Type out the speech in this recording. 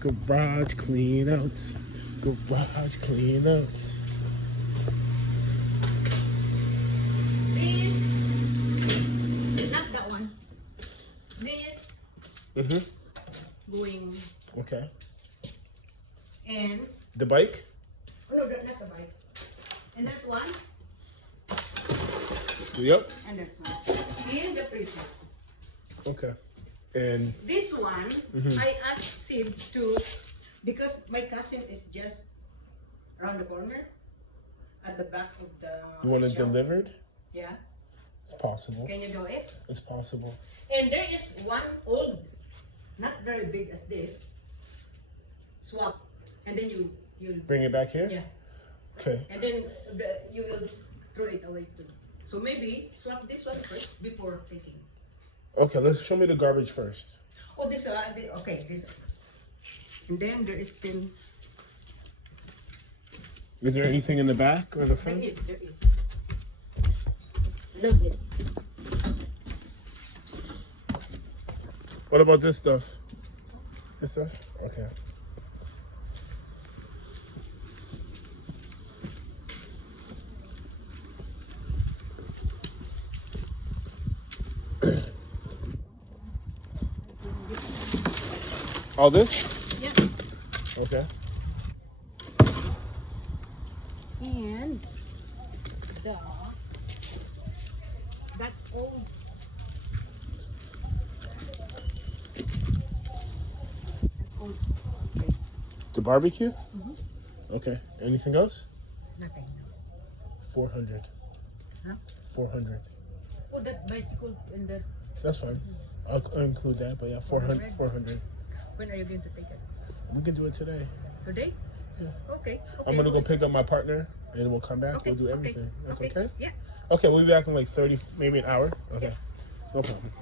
Garage clean outs. Garage clean outs. This, not that one. This going Okay. and The bike? oh no, not the bike. And that one Yep. and this one in the freezer. Okay. And This one I asked Sid to because my cousin is just around the corner at the back of the you want it shop. delivered? Yeah. It's possible. Can you do it? It's possible. And there is one old, not very big as this, swap. And then you Bring it back here? yeah. Okay. And then you will throw it away too. So maybe swap this one first before taking. Okay, let's show me the garbage first. Oh, this okay, this. And then there is still. Is there anything in the back or the There front? is. Look it. What about this stuff? This stuff? Okay. All this? Yeah. Okay. And that old. The barbecue? Okay. Anything else? Nothing. 400. Huh? 400. Oh, that bicycle in the. That's fine. I'll include that, but yeah, 400. 400. When are you going to take it? We can do it today. Today? Yeah. Okay. I'm gonna go pick up my partner, and we'll come back. Okay, We'll do okay, everything. That's okay? Yeah. Okay, we'll be back in like 30, maybe an hour. Okay. No problem.